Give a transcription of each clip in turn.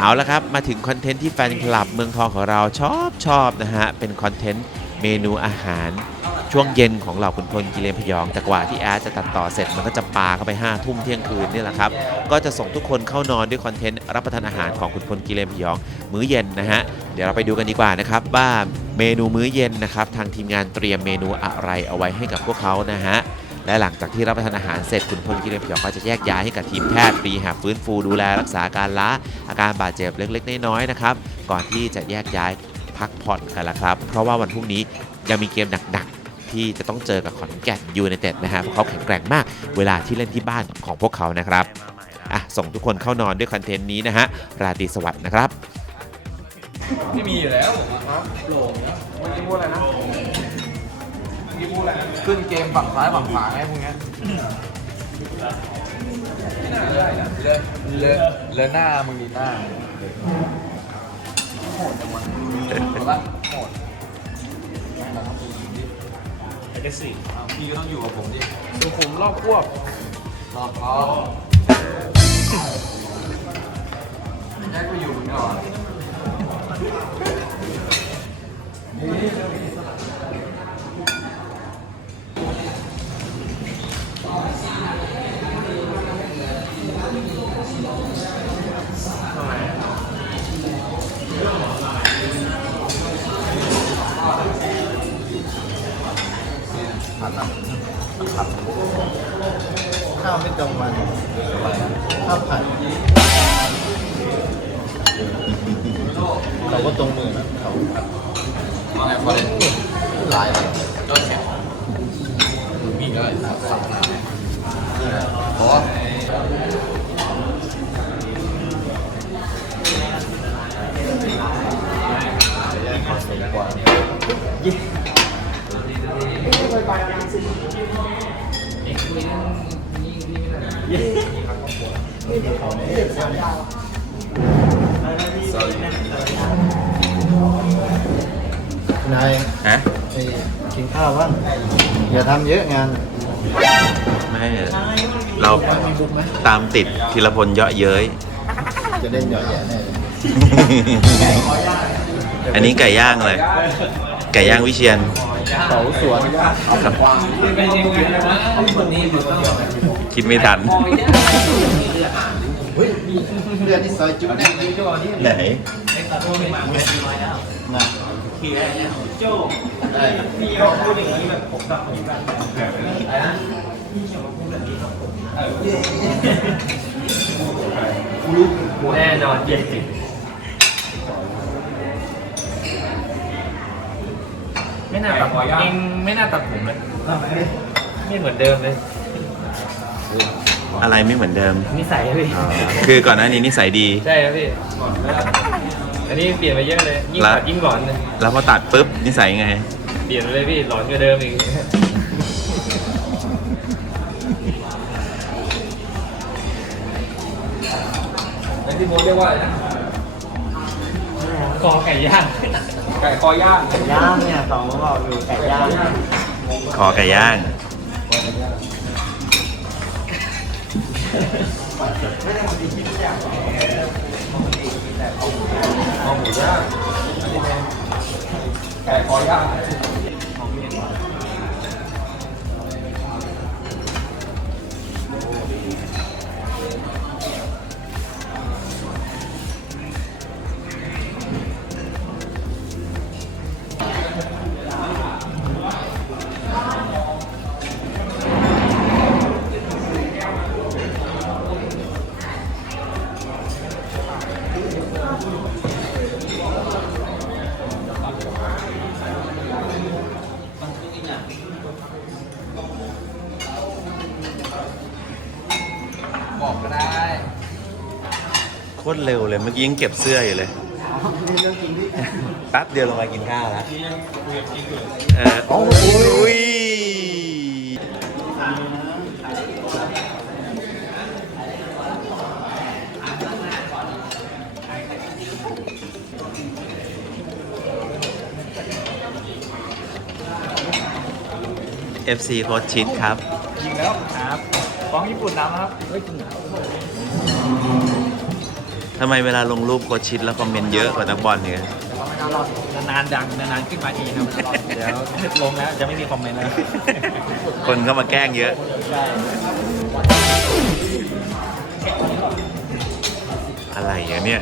เอาละครับ มาถึงคอนเทนต์ที่แฟนคลับเมืองทองของเราชอบชอบนะฮะ เป็นคอนเทนต์เมนูอาหารช่วงเย็นของเหล่าขุนพลกิเลนพยอง แต่กว่าที่แอดจะตัดต่อเสร็จมันก็จะปาเข้าไป5้าทุ่มเที่ยงคืนนี่แหละครับ ก็จะส่งทุกคนเข้านอนด้วยคอนเทนต์รับประทานอาหารของขุนพลกิเลนพยอง มื้อเย็นนะฮะ เดี๋ยวเราไปดูกันดีกว่านะครับว่าเมนูมื้อเย็นนะครับทางทีมงานเตรียมเมนูอะไรเอาไว้ให้กับพวกเขานะฮะ และหลังจากที่รับประทานอาหารเสร็จคุณพลกิเลนพยองก็จะแยกย้ายให้กับทีมแพทย์รีแฮบฟื้นฟูดูแลรักษาการล้าอาการบาดเจ็บเล็กๆน้อยๆนะครับก่อนที่จะแยกย้ายพักผ่อนกันละครับ เพราะว่าวันพรุ่งนี้ยังมีเกมหนักๆ ที่จะต้องเจอกับขอนแก่นยูไนเต็ดนะฮะเพราะเขาแข็งแกร่งมากเวลาที่เล่นที่บ้านของพวกเขานะครับอะส่งทุกคนเข้านอนด้วยคอนเทนต์นี้นะฮะราตรีสวัสดิ์นะครับ ไม่มีอยู่แล้วครับโหลงแล้วเมื่อกี้พูดอะไรนะเมื่อกี้พูดอะไรนะ ขึ้นเกมฝั่งซ้ายฝั่งขวาไงพวกเนี้ยไม่น่าได้นะเลอะเลอะเลอะหน้ามึงดีหน้าโหดจังวะโหดปะโหดไม่เราต้องดูดิไอ้เจ็ดสี่อ้าวพี่ก็ต้องอยู่กับผมดิดูผมรอบควบรอบครอบไม่ใช่กูอยู่มึงก่อน ข้างวันข้าวผัดเขาก็ตรงมือนะเขาผัดว่าไงฟอร์เรนลายเลยยอดแข็งมีอะไรสับหนาเพราะว่าจะแยกความสมกว่า นายฮะไปกินข้าวบ้างอย่าทำเยอะงานไม่เรามีบุกไหมตามติดธีรพลเยาะเย้ยจะเล่นเยอะแยะแน่เลยอันนี้ไก่ย่างเลยไก่ย่างวิเชียนเขาสวนครับ คนนี้ดูต้องคิดไม่ทันเฮ้ยเลือดที่ซอยจุ๊บแน่เลยไหนนะโจ้พี่ยอพูดอย่างนี้แบบผมแบบผมแบบอะไรนะพี่ยอพูดแบบนี้กับผมแน่นอนเย็นสิไม่น่าตัดเองไม่น่าตัดผมเลย ไม่เหมือนเดิมเลย อะไรไม่เหมือนเดิม นิสัยพี่อ๋อคือก่อนหน้านี้นิสัยดี ใช่ครับพี่อันนี้เปลี่ยนไปเยอะเลยยิ่งละตัดยิ่งหลอนเลยแล้วพอตัดปุ๊บนิสัยไง เปลี่ยนไปเลยพี่หลอนกว่าเดิมอีกในที่โบทเรียกว่าอะไรนะคอไก่ย่างไก่คอย่างย่างเนี่ยสองเราอยู่ไก่ย่างคอไก่ย่าง เอาหมูย่างอันนี้เป็นไก่คอย่าง ตรเร็วเลย เมื่อกี้ยังเก็บเสื้ออยู่เลย แป๊บเดียวลงมากินข้าวแล้วเออโอ้ยเอฟซีโคชชิดครับ ยิงแล้วครับฟองญี่ปุ่นน้ำครับ เฮ้ยจริงเหรอ ทำไมเวลาลงรูปโคชชิดแล้วคอมเมนต์เยอะกว่านักบอลเนี่ยนานๆดังนานๆขึ้นมาทีครับเดี๋ยวลงแล้วจะไม่มีคอมเมนต์แล้วคนเข้ามาแกล้งเยอะใช่อะไรอย่างเนี่ย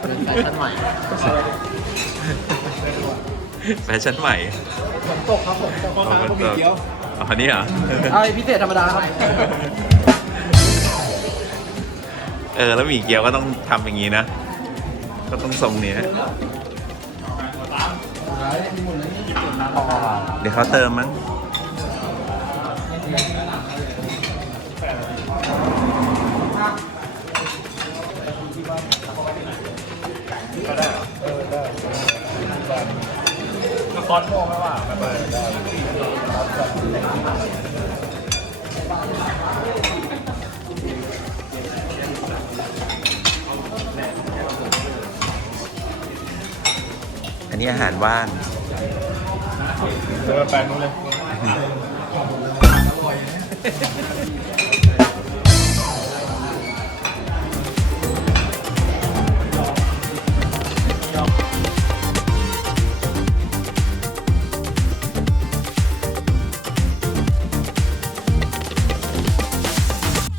เป็นแฟชั่นใหม่แฟชั่นใหม่ฝนตกครับผมตกเอาคนเติมเอาคันนี้เหรอไอ้พิเศษธรรมดาครับ เออ แล้วหมีเกียวก็ต้องทำอย่างนี้นะ ก็ต้องทรงนี้ยเดี๋ยวเขาเติมมั้งก็คอนโมงแล้วว่า อันนี้อาหารว่างเจอแปลงนู้นเลย